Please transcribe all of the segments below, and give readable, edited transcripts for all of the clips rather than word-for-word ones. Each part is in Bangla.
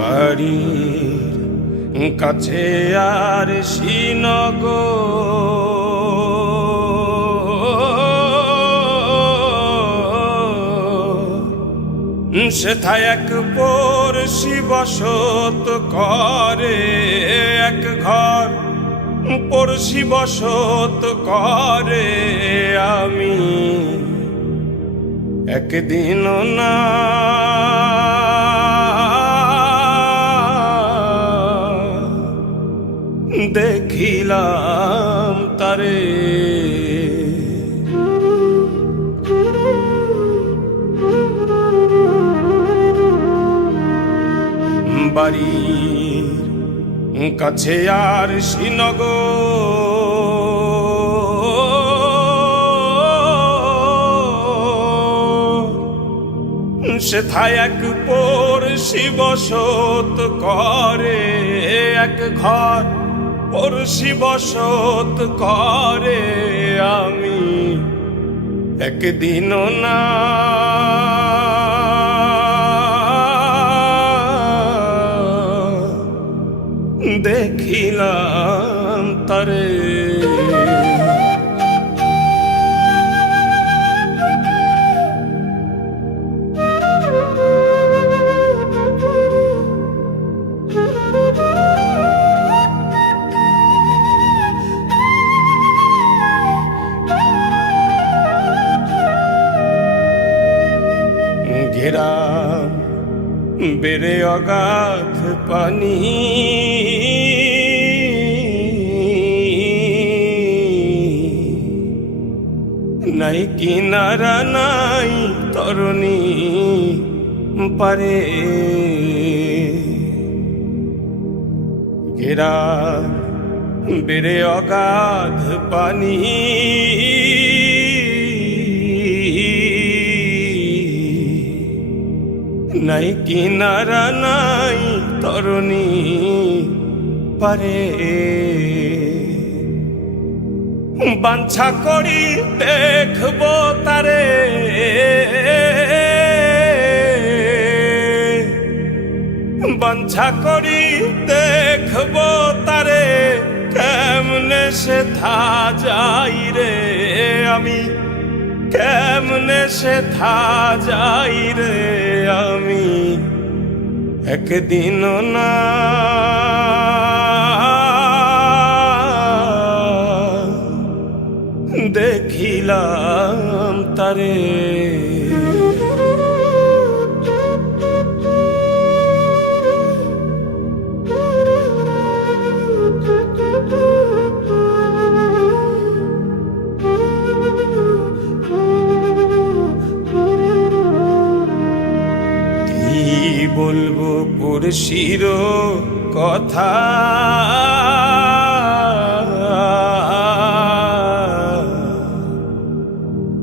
বাড়ির কাছে আর শ্রীনগর, সেথায় এক পড়শি বসত করে, এক ঘর পড়শি বসত করে। আমি একদিনও না দেখিলাম তারে। বাড়ির কাছে আর শ্রীনগর, সেথায় এক পড়শি বসত করে, এক ঘর পড়শি বসত করে। আমি একদিনও না দেখিলাম তারে। ঘেরা বেড়ে অগাধ পানি, নাই কিনারা নাই তরণী পারে। ঘেরা বেড়ে অগাধ পানি, নাই কিনারা নাই তরণী পারে। বাঞ্ছা করি দেখব তারে, বাঞ্ছা করি দেখব তারে, কেমনে সেথা যাই রে। আমি কেমনে সেথা যাই রে। আমি একদিনও না দেখিলাম তারে। বলবো পড়শির কথা,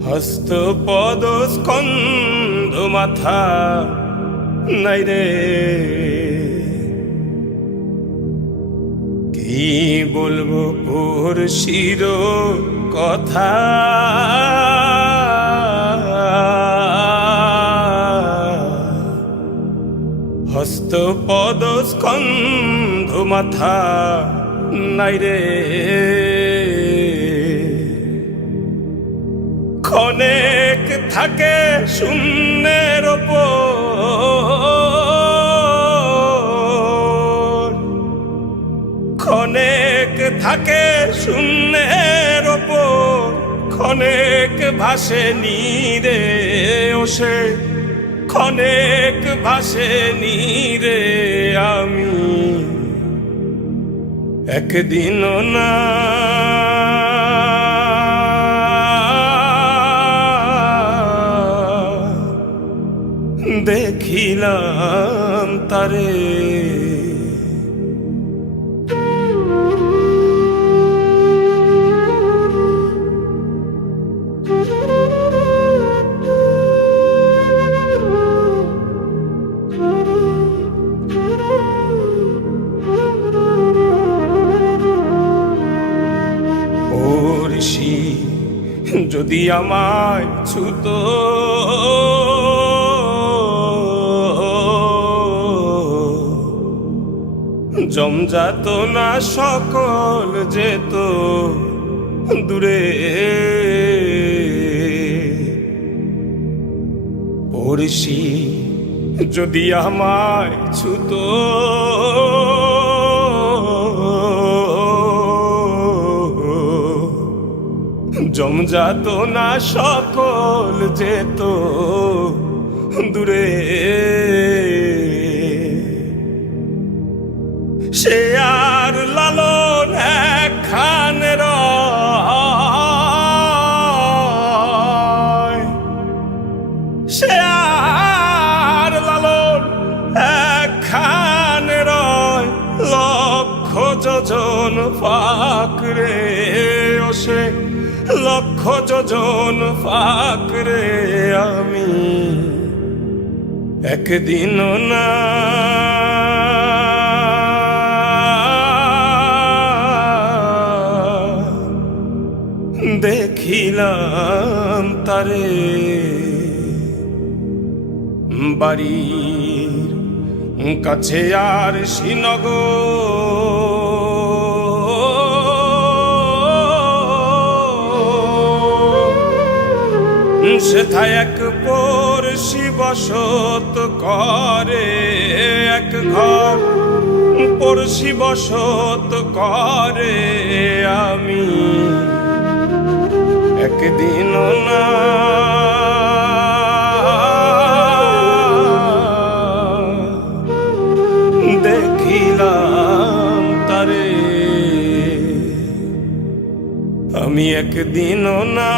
হস্ত পদ স্কন্ধ মাথা নাই রে। কি বলবো পড়শির কথা, হস্ত পদ স্কন্ধ মাথা নাই রে। ক্ষণেক থাকে শূন্যের ওপর, ক্ষণেক থাকে শূন্যের ওপর, ক্ষণেক ভাসে নীরে ওসে, ক্ষণেক ভাসে নীরে। আমি একদিনও না দেখিলাম তারে। ওরশি যদি আমায় ছুতো, জমজাত না সকল যেত দূরে। ওরশি যদি আমায় ছুতো, জমজাত না সকল যেত দূরে। সে আর লালন একখানে রয়, সে আর লালন একখানে রয়। লক্ষ যোজন ফাকরে ও সে, লক্ষ যোজন ফাকরে আমি একদিনও না দেখিলাম তারে। বাড়ির কাছে আর শ্রীনগর, সেথায় এক পড়শি বসত করে। এক ঘর পড়শি বসত করে আমি একদিনও না দেখিলাম তারে। আমি একদিনও না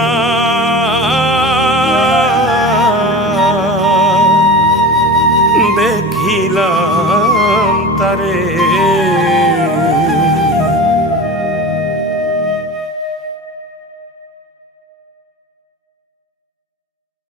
দেখিলাম তারে।